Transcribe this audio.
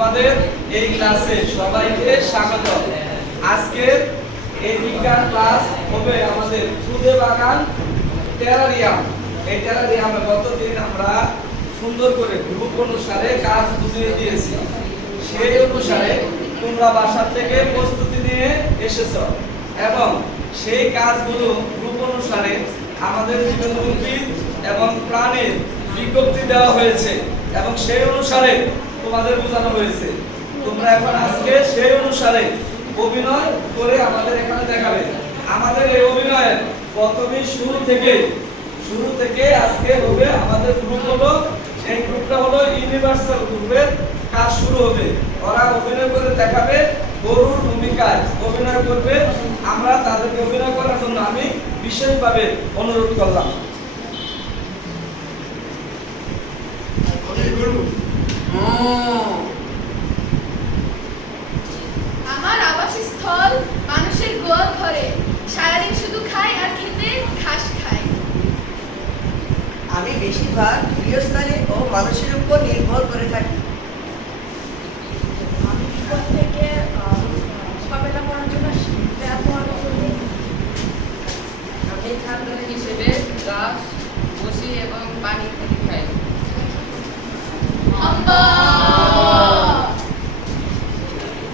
তোমাদের এই ক্লাসে সবাইকে স্বাগত। আজকের এই বিজ্ঞান ক্লাস হবে আমাদের খুদে বাগান টেরারিয়াম। এই টেরারিয়ামে গতদিন আমরা সুন্দর করে গ্রুপ অনুসারে কাজ বুঝিয়ে দিয়েছি। সেই অনুসারে তোমরা বাসা থেকে প্রস্তুতি নিয়ে এসেছো এবং সেই কাজগুলো গ্রুপ অনুসারে আমাদের জীবন উদ্ভিদ এবং প্রাণীর বিজ্ঞপ্তি দেওয়া হয়েছে এবং সেই অনুসারে তোমাদের বোঝানো হয়েছে। তোমরা এখন আজকে সেই অনুসারে অভিনয় করে আমাদের এখানে দেখাবে। আমাদের এই অভিনয়ের প্রথমে শুরু থেকে আজকে হবে আমাদের গ্রুপ হলো, এই গ্রুপটা হলো ইউনিভার্সাল গ্রুপের কাজ শুরু হবে। ওরা অভিনয় করে দেখাবে, গরুর ভূমিকায় অভিনয় করবে। আমরা তাদেরকে অভিনয় করার জন্য আমি বিশেষভাবে অনুরোধ করলাম। আমার আবাসস্থল মানুষের গোয়াল ঘরে, সারাদিন শুধু খায় আর খেতে ঘাস খায়। আমি বেশিরভাগ গৃহস্থালী ও মানুষের উপর নির্ভর করে থাকি।